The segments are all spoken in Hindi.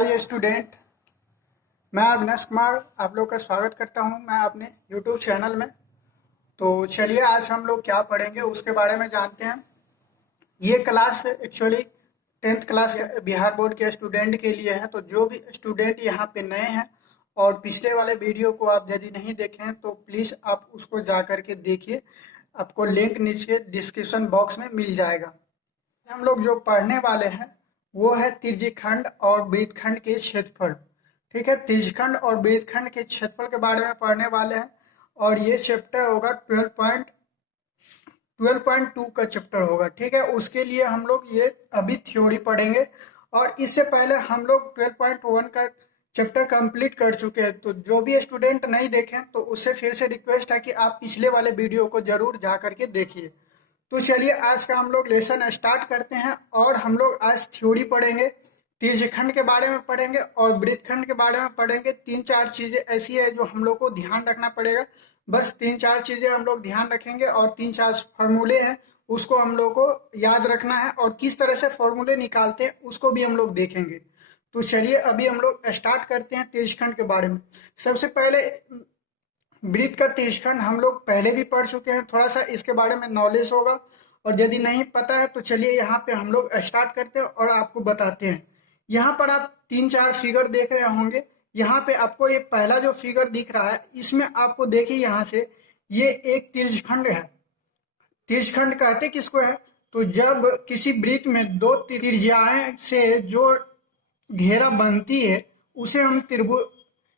Hi student. मैं अविनाश कुमार आप लोग का स्वागत करता हूं मैं अपने यूट्यूब चैनल में। तो चलिए आज हम लोग क्या पढ़ेंगे उसके बारे में जानते हैं। ये class actually 10th class Bihar board के स्टूडेंट के लिए है। तो जो भी स्टूडेंट यहाँ पे नए हैं और पिछले वाले वीडियो को आप यदि नहीं देखे हैं तो प्लीज़ आप उसको जा कर के देखिए। आपको लिंक नीचे डिस्क्रिप्शन बॉक्स में मिल जाएगा। हम लोग जो पढ़ने वाले हैं वो है त्रिज्यखंड और वृत्तखंड के क्षेत्रफल। ठीक है, त्रिज्यखंड और वृत्तखंड के क्षेत्रफल के बारे में पढ़ने वाले हैं और ये चैप्टर होगा 12.2 का चैप्टर होगा। ठीक है, उसके लिए हम लोग ये अभी थ्योरी पढ़ेंगे और इससे पहले हम लोग 12.1 का चैप्टर कंप्लीट कर चुके हैं। तो जो भी स्टूडेंट नहीं देखें तो उससे फिर से रिक्वेस्ट है कि आप पिछले वाले वीडियो को जरूर जा करके देखिए। तो चलिए आज का हम लोग लेसन स्टार्ट करते हैं और हम लोग आज थ्योरी पढ़ेंगे, त्रिज्यखंड के बारे में पढ़ेंगे और वृत्तखंड के बारे में पढ़ेंगे। 3-4 चीज़ें ऐसी है जो हम लोग को ध्यान रखना पड़ेगा। बस 3-4 चीज़ें हम लोग ध्यान रखेंगे और 3-4 फार्मूले हैं उसको हम लोग को याद रखना है और किस तरह से फार्मूले निकालते हैं उसको भी हम लोग देखेंगे। तो चलिए अभी हम लोग स्टार्ट करते हैं त्रिज्यखंड के बारे में। सबसे पहले वृत्त का त्रिज्यखंड हम लोग पहले भी पढ़ चुके हैं, थोड़ा सा इसके बारे में नॉलेज होगा और यदि नहीं पता है तो चलिए यहाँ पे हम लोग स्टार्ट करते हैं और आपको बताते हैं। यहाँ पर आप 3-4 फिगर देख रहे होंगे। यहाँ पे आपको ये पहला जो फिगर दिख रहा है इसमें आपको देखिए यहाँ से ये एक त्रिज्यखंड है। त्रिज्यखंड कहते किसको है? तो जब किसी वृत्त में दो त्रिज्याएं से जो घेरा बनती है उसे हम त्रिभुज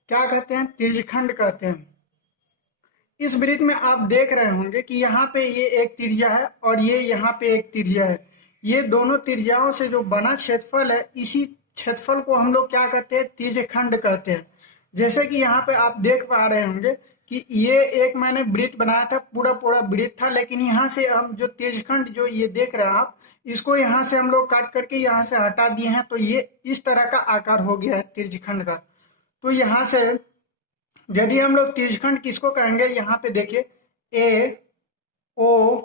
क्या कहते हैं? त्रिज्यखंड कहते हैं। इस वृत्त में आप देख रहे होंगे कि यहाँ पे ये एक त्रिज्या है और ये यहाँ पे एक त्रिज्या है। ये दोनों त्रिज्याओं से जो बना क्षेत्रफल है इसी क्षेत्रफल को हम लोग क्या कहते हैं? त्रिज्यखंड कहते हैं। जैसे कि यहाँ पे आप देख पा रहे होंगे कि ये एक मैंने वृत्त बनाया था, पूरा पूरा वृत्त था, लेकिन यहाँ से हम जो त्रिज्यखंड जो ये देख रहे हैं आप, इसको यहाँ से हम लोग काट करके यहाँ से हटा दिए हैं तो ये इस तरह का आकार हो गया है त्रिज्यखंड का। तो यहाँ से यदि हम लोग त्रिज्यखंड किसको कहेंगे? यहाँ पे देखिए ए ओ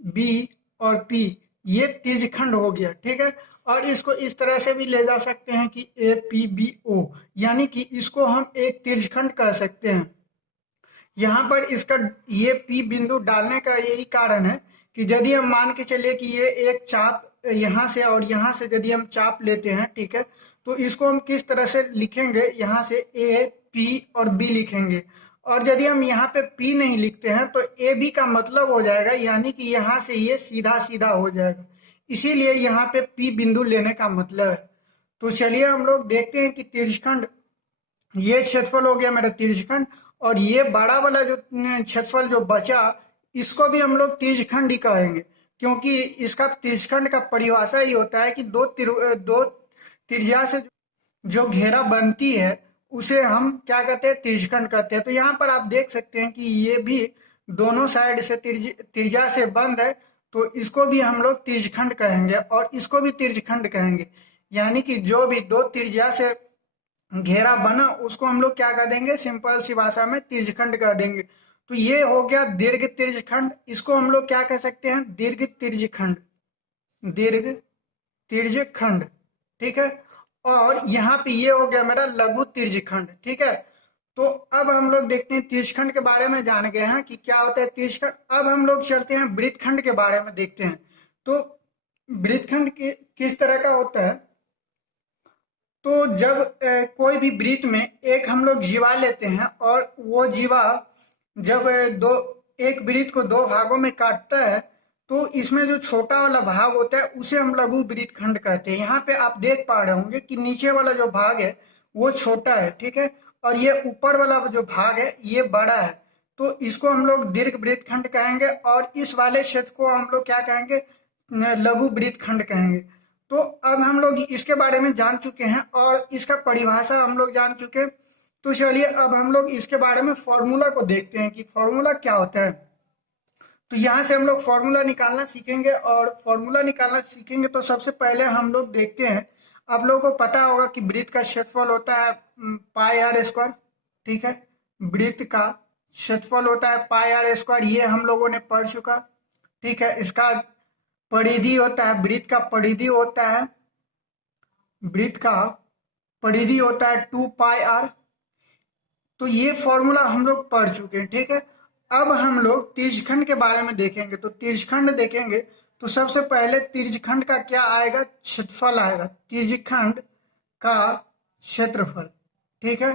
बी और पी, ये त्रिज्यखंड हो गया। ठीक है, और इसको इस तरह से भी ले जा सकते हैं कि ए पी बी ओ, यानी कि इसको हम एक त्रिज्यखंड कह सकते हैं। यहाँ पर इसका ये पी बिंदु डालने का यही कारण है कि यदि हम मान के चलिए कि ये एक चाप यहाँ से और यहाँ से यदि हम चाप लेते हैं, ठीक है, तो इसको हम किस तरह से लिखेंगे? यहाँ से ए पी और बी लिखेंगे और यदि हम यहाँ पे पी नहीं लिखते हैं तो ए बी का मतलब हो जाएगा, यानी कि यहाँ से ये सीधा सीधा हो जाएगा। इसीलिए यहाँ पे पी बिंदु लेने का मतलब है। तो चलिए हम लोग देखते हैं कि त्रिज्यखंड, ये क्षेत्रफल हो गया मेरा त्रिज्यखंड और ये बड़ा वाला जो क्षेत्रफल जो बचा इसको भी हम लोग त्रिज्यखंड ही कहेंगे, क्योंकि इसका त्रिज्यखंड का परिभाषा ही होता है कि दो त्रिज्या से जो घेरा बनती है उसे हम क्या कहते हैं? त्रिज्यखंड कहते हैं। तो यहाँ पर आप देख सकते हैं कि ये भी दोनों साइड से त्रिज्या से बंद है तो इसको भी हम लोग त्रिज्यखंड कहेंगे और इसको भी त्रिज्यखंड कहेंगे, यानी कि जो भी दो त्रिज्या से घेरा बना उसको हम लोग क्या कह देंगे? सिंपल सी भाषा में त्रिज्यखंड कह देंगे। तो ये हो गया दीर्घ त्रिज्यखंड, इसको हम लोग क्या कह सकते हैं? दीर्घ त्रिज्यखंड, दीर्घ त्रिज्यखंड। ठीक है, और यहाँ पे ये हो गया मेरा लघु त्रिज्यखंड। ठीक है, तो अब हम लोग देखते हैं त्रिज्यखंड के बारे में जान गए हैं कि क्या होता है त्रिज्यखंड। अब हम लोग चलते हैं वृत्तखंड के बारे में देखते हैं। तो वृत्तखंड किस तरह का होता है? तो जब कोई भी वृत्त में एक हम लोग जीवा लेते हैं और वो जीवा जब एक वृत्त को दो भागों में काटता है तो इसमें जो छोटा वाला भाग होता है उसे हम लघु वृत्तखंड कहते हैं। यहाँ पे आप देख पा रहे होंगे कि नीचे वाला जो भाग है वो छोटा है, ठीक है, और ये ऊपर वाला जो भाग है ये बड़ा है, तो इसको हम लोग दीर्घ वृत्तखंड कहेंगे और इस वाले क्षेत्र को हम लोग क्या कहेंगे? लघु वृत्तखंड कहेंगे। तो अब हम लोग इसके बारे में जान चुके हैं और इसका परिभाषा हम लोग जान चुके हैं। तो चलिए अब हम लोग इसके बारे में फॉर्मूला को देखते हैं कि फॉर्मूला क्या होता है। तो यहाँ से हम लोग फॉर्मूला निकालना सीखेंगे और फॉर्मूला निकालना सीखेंगे तो सबसे पहले हम लोग देखते हैं, आप लोगों को पता होगा कि वृत्त का क्षेत्रफल होता है पाई आर स्क्वायर। ठीक है, वृत्त का क्षेत्रफल होता है पाई आर स्क्वायर, ये हम लोगों ने पढ़ चुका। ठीक है, इसका परिधि होता है, वृत्त का परिधि होता है, वृत्त का परिधि होता है 2πr। तो ये फॉर्मूला हम लोग पढ़ चुके हैं, ठीक है। अब हम लोग तिर्यकखंड के बारे में देखेंगे। तो तिर्यकखंड देखेंगे तो सबसे पहले तिर्यकखंड का क्या आएगा, क्षेत्रफल आएगा, तिर्यकखंड का क्षेत्रफल, ठीक है।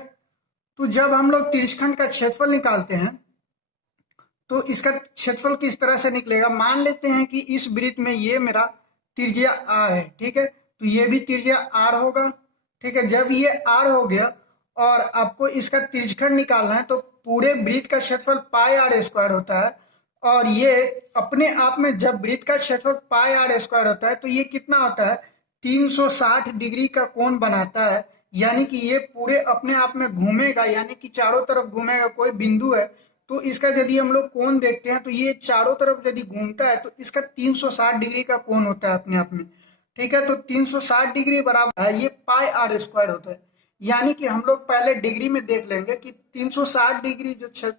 तो जब हम लोग तिर्यकखंड का क्षेत्रफल निकालते हैं तो इसका क्षेत्रफल किस तरह से निकलेगा। मान लेते हैं कि इस वृत्त में ये मेरा त्रिज्या r है, ठीक है। तो ये भी त्रिज्या r होगा, ठीक है। जब ये r हो गया और आपको इसका तिर्यकखंड निकालना है तो पूरे वृत्त का क्षेत्रफल पाई आर स्क्वायर होता है। और ये अपने आप में जब वृत्त का क्षेत्रफल पाई आर स्क्वायर होता है तो ये कितना होता है, 360 डिग्री का कोण बनाता है। यानी कि ये पूरे अपने आप में घूमेगा, यानी कि चारों तरफ घूमेगा। कोई बिंदु है तो इसका यदि हम लोग कोण देखते हैं तो ये चारों तरफ यदि घूमता है तो इसका 360 डिग्री का कोण होता है अपने आप में, ठीक है। तो 360 डिग्री बराबर है ये पाई आर स्क्वायर होता है। यानी कि हम लोग पहले डिग्री में देख लेंगे कि 360 डिग्री जो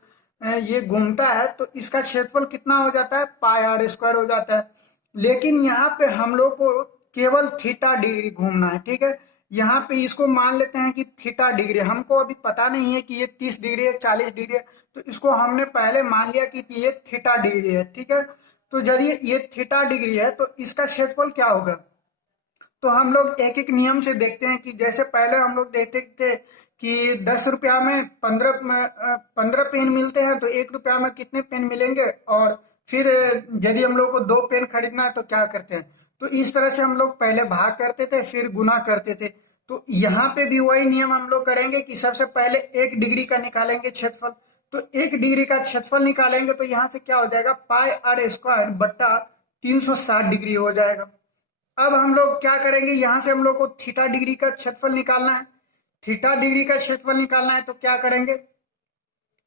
ये घूमता है तो इसका क्षेत्रफल कितना हो जाता है, पाई आर स्क्वायर हो जाता है। लेकिन यहाँ पे हम लोग को केवल थीटा डिग्री घूमना है, ठीक है। यहाँ पे इसको मान लेते हैं कि थीटा डिग्री, हमको अभी पता नहीं है कि ये 30 डिग्री है 40 डिग्री है, तो इसको हमने पहले मान लिया कि ये थीटा डिग्री है, ठीक है। तो यदि ये थीटा डिग्री है तो इसका क्षेत्रफल क्या होगा। तो हम लोग एक एक नियम से देखते हैं कि जैसे पहले हम लोग देखते थे कि 10 रुपया में 15 पेन मिलते हैं तो 1 रुपया में कितने पेन मिलेंगे। और फिर यदि हम लोग को 2 पेन खरीदना है तो क्या करते हैं, तो इस तरह से हम लोग पहले भाग करते थे फिर गुना करते थे। तो यहाँ पे भी वही नियम हम लोग करेंगे कि सबसे पहले 1 डिग्री का निकालेंगे क्षेत्रफल। तो 1 डिग्री का क्षेत्रफल निकालेंगे तो यहाँ से क्या हो जाएगा, पाई आर स्क्वायर बट्टा 360 डिग्री हो जाएगा। अब हम लोग क्या करेंगे, यहां से हम लोग को थीटा डिग्री का क्षेत्रफल निकालना है। थीटा डिग्री का क्षेत्रफल निकालना है तो क्या करेंगे,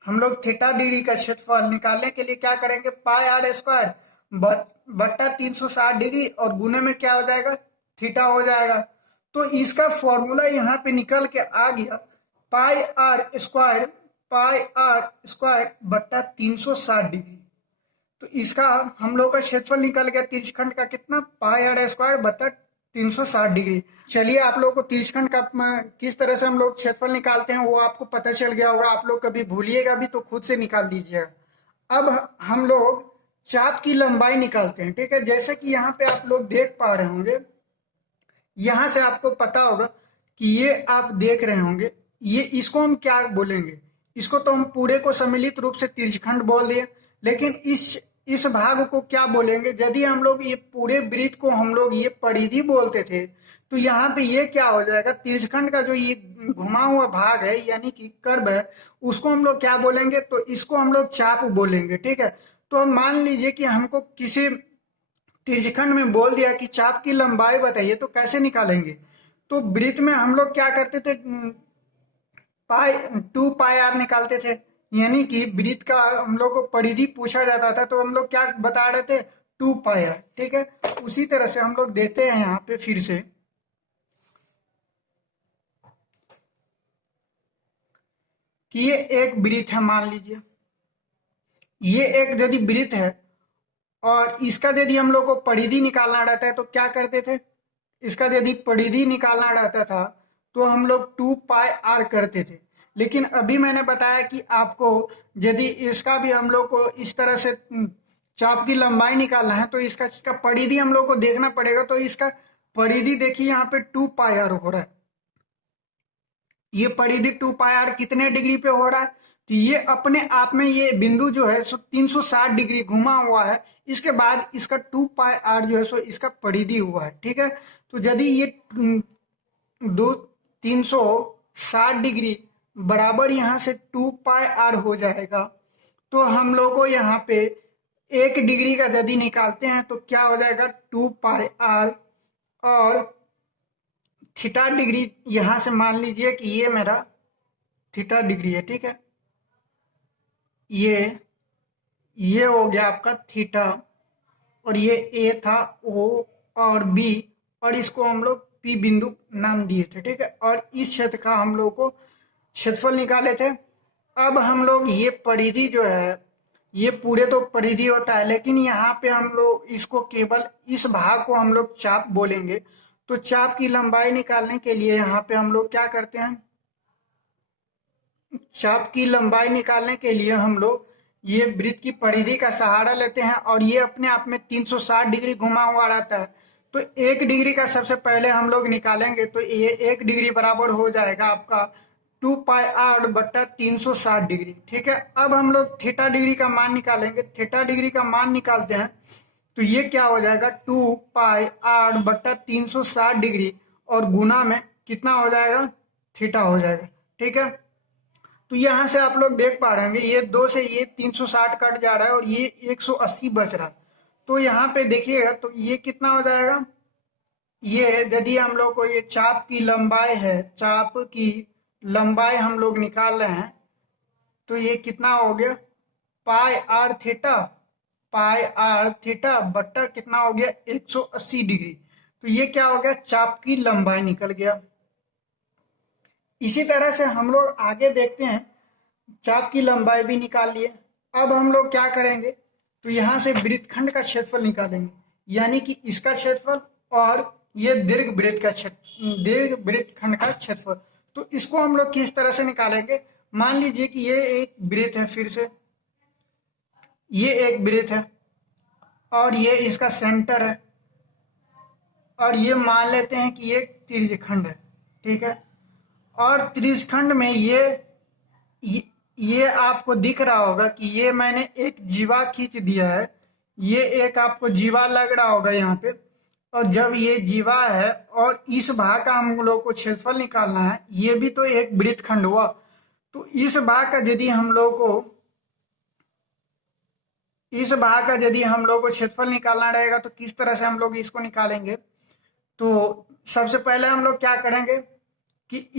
हम लोग थीटा डिग्री का क्षेत्रफल निकालने के लिए क्या करेंगे, पाई आर स्क्वायर बट्टा 360 डिग्री और गुने में क्या हो जाएगा, थीटा हो जाएगा। तो इसका फॉर्मूला यहाँ पे निकल के आ गया, पाई आर स्क्वायर बट्टा 360 डिग्री। तो इसका हम लोग का क्षेत्रफल निकल गया तिर्यकखंड का कितना, पाई आर स्क्वायर बटा 360 डिग्री। चलिए आप लोग को तिर्यकखंड का किस तरह से हम लोग क्षेत्रफल निकालते हैं वो आपको पता चल गया होगा। आप लोग कभी भूलिएगा भी तो खुद से निकाल लीजिएगा। अब हम लोग चाप की लंबाई निकालते हैं, ठीक है। जैसे कि यहाँ पे आप लोग देख पा रहे होंगे, यहाँ से आपको पता होगा कि ये आप देख रहे होंगे, ये इसको हम क्या बोलेंगे, इसको तो हम पूरे को सम्मिलित रूप से तिर्यकखंड बोल दिए। लेकिन इस भाग को क्या बोलेंगे, यदि हम लोग ये पूरे वृत्त को हम लोग ये परिधि बोलते थे तो यहाँ पे ये क्या हो जाएगा, तिर्यकखंड का जो ये घुमा हुआ भाग है यानी कि कर्व है उसको हम लोग क्या बोलेंगे, तो इसको हम लोग चाप बोलेंगे, ठीक है। तो मान लीजिए कि हमको किसी तिर्यकखंड में बोल दिया कि चाप की लंबाई बताइए, तो कैसे निकालेंगे। तो वृत्त में हम लोग क्या करते थे, पाई 2πr निकालते थे। यानी कि वृत्त का हम लोग को परिधि पूछा जाता था तो हम लोग क्या बता रहे थे, 2πr, ठीक है। उसी तरह से हम लोग देते हैं यहाँ पे फिर से कि ये एक वृत्त है, मान लीजिए ये एक यदि वृत्त है और इसका यदि हम लोग को परिधि निकालना रहता है तो क्या करते थे, इसका यदि परिधि निकालना रहता था तो हम लोग 2πr करते थे। लेकिन अभी मैंने बताया कि आपको यदि इसका भी हम लोग को इस तरह से चाप की लंबाई निकालना है तो इसका परिधि हम लोग को देखना पड़ेगा। तो इसका परिधि देखिए यहाँ पे 2πr हो रहा है, ये परिधि 2πr कितने डिग्री पे हो रहा है, तो ये अपने आप में ये बिंदु जो है सो 360 डिग्री घुमा हुआ है। इसके बाद इसका 2πr जो है सो इसका परिधि हुआ है, ठीक है। तो यदि ये 360 डिग्री बराबर यहाँ से 2πr हो जाएगा तो हम लोग को यहाँ पे 1 डिग्री का यदि निकालते हैं तो क्या हो जाएगा, 2πr और थीटा डिग्री यहाँ से मान लीजिए कि ये मेरा थीटा डिग्री है, ठीक है। ये हो गया आपका थीटा और ये ए था, ओ और बी और इसको हम लोग पी बिंदु नाम दिए थे, ठीक है। और इस क्षेत्र का हम लोग को क्षेत्रफल निकाले थे। अब हम लोग ये परिधि जो है ये पूरे तो परिधि होता है लेकिन यहाँ पे हम लोग इसको केवल इस भाग को हम लोग चाप बोलेंगे। तो चाप की लंबाई निकालने के लिए यहाँ पे हम लोग क्या करते हैं, चाप की लंबाई निकालने के लिए हम लोग ये वृत्त की परिधि का सहारा लेते हैं और ये अपने आप में 360 डिग्री घुमा हुआ रहता है। तो 1 डिग्री का सबसे पहले हम लोग निकालेंगे, तो ये 1 डिग्री बराबर हो जाएगा आपका 2πr/360 डिग्री। ठीक है, अब हम लोग थीटा डिग्री का मान निकालेंगे। थीटा डिग्री का मान निकालते हैं तो ये क्या हो जाएगा, 2πr/360 डिग्री और गुना में कितना हो जाएगा, थीटा हो जाएगा। ठीक है, तो यहाँ से आप लोग देख पा रहे होंगे ये 2 से ये 360 कट जा रहा है और ये 180 बच रहा है। तो यहाँ पे देखिएगा तो ये कितना हो जाएगा, ये यदि हम लोग को ये चाप की लंबाई है, चाप की लंबाई हम लोग निकाल रहे हैं, तो ये कितना हो गया, पाई आर थीटा कितना हो गया, 180 डिग्री। तो ये क्या हो गया, चाप की लंबाई निकल गया। इसी तरह से हम लोग आगे देखते हैं, चाप की लंबाई भी निकाल लिए। अब हम लोग क्या करेंगे, तो यहाँ से वृत्तखंड का क्षेत्रफल निकालेंगे, यानी कि इसका क्षेत्रफल और ये दीर्घ वृत्तखंड का क्षेत्रफल। तो इसको हम लोग किस तरह से निकालेंगे, मान लीजिए कि ये एक वृत्त है, फिर से ये एक वृत्त है और ये इसका सेंटर है और ये मान लेते हैं कि ये त्रिज्यखंड है। ठीक है, और त्रिज्यखंड में ये आपको दिख रहा होगा कि ये मैंने एक जीवा खींच दिया है, ये एक आपको जीवा लग रहा होगा यहाँ पे। और जब ये जीवा है और इस भाग का हम लोग को क्षेत्रफल निकालना है, ये भी तो एक वृत्तखंड हुआ। तो इस भाग का यदि हम लोग को क्षेत्रफल निकालना रहेगा तो किस तरह से हम लोग इसको निकालेंगे। तो सबसे पहले हम लोग क्या करेंगे कि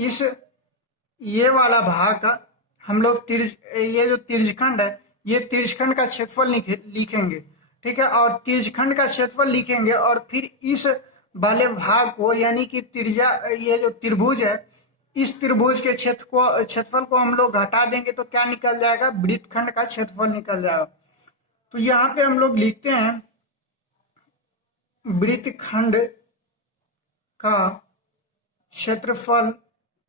ये वाला भाग का हम लोग ये जो त्रिज्यखंड है, ये त्रिज्यखंड का क्षेत्रफल लिखेंगे। ठीक है, और त्रिज्यखंड का क्षेत्रफल लिखेंगे और फिर इस वाले भाग को, यानी कि ये जो त्रिभुज है, इस त्रिभुज के क्षेत्रफल को हम लोग घटा देंगे तो क्या निकल जाएगा, वृत्तखंड का क्षेत्रफल निकल जाएगा। तो यहाँ पे हम लोग लिखते हैं वृत्तखंड का क्षेत्रफल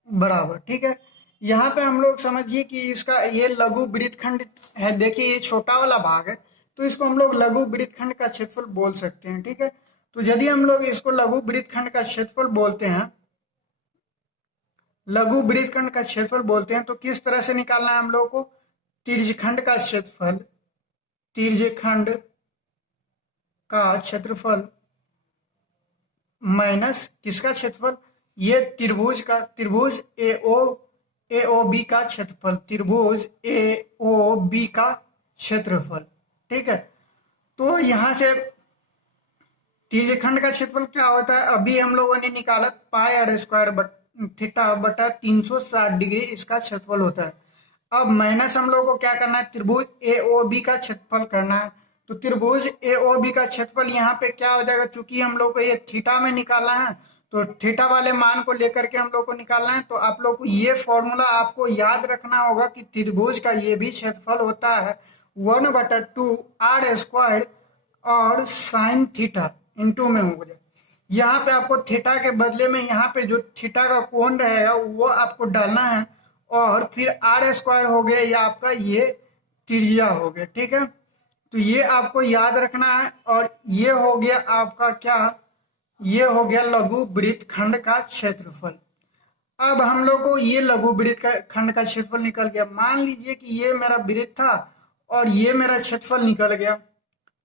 बराबर। ठीक है, यहाँ पे हम लोग समझिए कि इसका ये लघु वृत्तखंड है, देखिए ये छोटा वाला भाग है, तो इसको हम लोग लघु वृत्तखंड का क्षेत्रफल बोल सकते हैं। ठीक है, तो यदि हम लोग इसको लघु वृत्तखंड का क्षेत्रफल बोलते हैं, तो किस तरह से निकालना है हम लोग को, त्रिज्यखंड का क्षेत्रफल माइनस किसका क्षेत्रफल, ये त्रिभुज AOB का क्षेत्रफल, ठीक है, तो यहाँ से त्रिज्यखंड का क्षेत्रफल क्या होता है, अभी हम लोगों ने निकाला πr² थीटा बटा 360 डिग्री इसका क्षेत्रफल होता है। अब माइनस हम लोगों को क्या करना है, त्रिभुज AOB का क्षेत्रफल करना है। तो त्रिभुज AOB का क्षेत्रफल यहाँ पे क्या हो जाएगा, चूंकि हम लोग को ये थीटा में निकालना है, तो थीटा वाले मान को लेकर के हम लोग को निकालना है। तो आप लोग को ये फॉर्मूला आपको याद रखना होगा कि त्रिभुज का ये भी क्षेत्रफल होता है 1/2r² और साइन थीटा इंटू में हो जाए। यहाँ पे आपको थीटा के बदले में यहाँ पे जो थीटा का कोण रहेगा वो आपको डालना है और फिर r² हो गया, या आपका ये त्रिज्या हो गया। ठीक है, तो ये आपको याद रखना है। और ये हो गया आपका क्या, ये हो गया लघु वृत्तखंड का क्षेत्रफल। अब हम लोग को ये लघु वृत्तखंड का क्षेत्रफल निकल गया। मान लीजिए कि ये मेरा वृत्त था और ये मेरा क्षेत्रफल निकल गया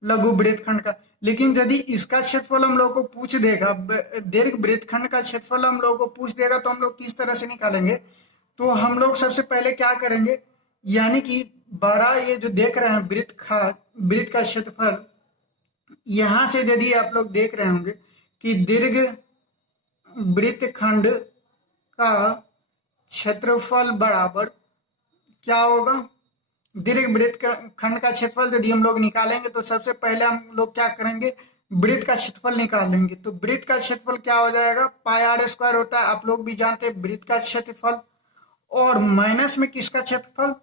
लघु वृत्तखंड का, लेकिन यदि इसका क्षेत्रफल हम लोग को पूछ देगा, दीर्घ वृत्तखंड का क्षेत्रफल हम लोग को पूछ देगा, तो हम लोग किस तरह से निकालेंगे। तो हम लोग सबसे पहले क्या करेंगे, यानी कि बड़ा ये जो देख रहे हैं वृत्त का क्षेत्रफल, यहाँ से यदि आप लोग देख रहे होंगे कि दीर्घ वृत्तखंड का क्षेत्रफल बराबर क्या होगा, दीर्घ वृत्तखंड का क्षेत्रफल यदि हम लोग निकालेंगे तो सबसे पहले हम लोग क्या करेंगे, वृत्त का क्षेत्रफल निकालेंगे। तो वृत्त का क्षेत्रफल क्या हो जाएगा, πr² होता है, आप लोग भी जानते हैं वृत्त का क्षेत्रफल, और माइनस में किसका क्षेत्रफल,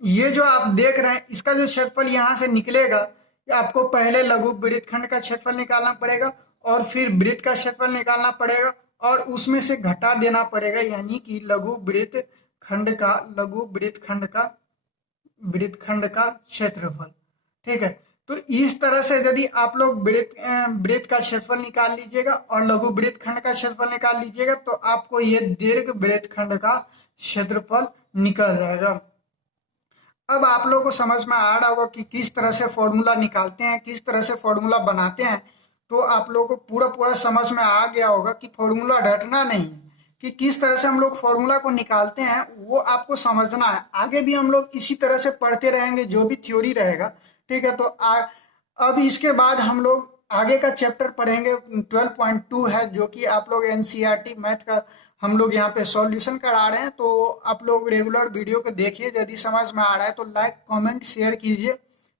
ये जो आप देख रहे हैं इसका जो क्षेत्रफल यहाँ से निकलेगा, आपको पहले लघु वृत्तखंड का क्षेत्रफल निकालना पड़ेगा और फिर वृत्त का क्षेत्रफल निकालना पड़ेगा और उसमें से घटा देना पड़ेगा, यानी कि वृत्तखंड का क्षेत्रफल। ठीक है, तो इस तरह से यदि आप लोग वृत्त का क्षेत्रफल निकाल लीजिएगा और लघु वृत्तखंड का क्षेत्रफल निकाल लीजिएगा तो आपको ये दीर्घ वृत्तखंड का क्षेत्रफल निकल जाएगा। अब आप लोगों को समझ में आ रहा होगा कि किस तरह से फॉर्मूला निकालते हैं, किस तरह से फॉर्मूला बनाते हैं। तो आप लोगों को पूरा समझ में आ गया होगा कि फॉर्मूला रटना नहीं है, कि किस तरह से हम लोग फॉर्मूला को निकालते हैं वो आपको समझना है। आगे भी हम लोग इसी तरह से पढ़ते रहेंगे जो भी थ्योरी रहेगा। ठीक है, तो अब इसके बाद हम लोग आगे का चैप्टर पढ़ेंगे 12.2 है, जो कि आप लोग एनसीईआरटी मैथ का हम लोग यहाँ पे सॉल्यूशन करा रहे हैं। तो आप लोग रेगुलर वीडियो को देखिए, यदि समझ में आ रहा है तो लाइक कमेंट शेयर कीजिए।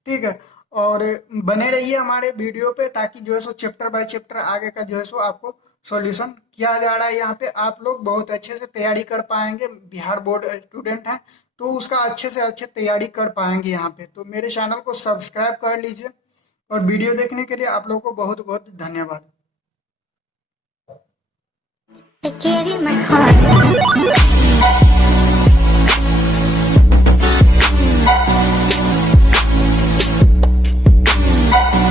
ठीक है, और बने रहिए हमारे वीडियो पे, ताकि जो है सो चैप्टर बाय चैप्टर आगे का जो है सो आपको सॉल्यूशन किया जा रहा है। यहाँ पे आप लोग बहुत अच्छे से तैयारी कर पाएंगे, बिहार बोर्ड स्टूडेंट हैं तो उसका अच्छे से अच्छे तैयारी कर पाएंगे यहाँ पे। तो मेरे चैनल को सब्सक्राइब कर लीजिए और वीडियो देखने के लिए आप लोगों को बहुत बहुत धन्यवाद। I gave you my heart.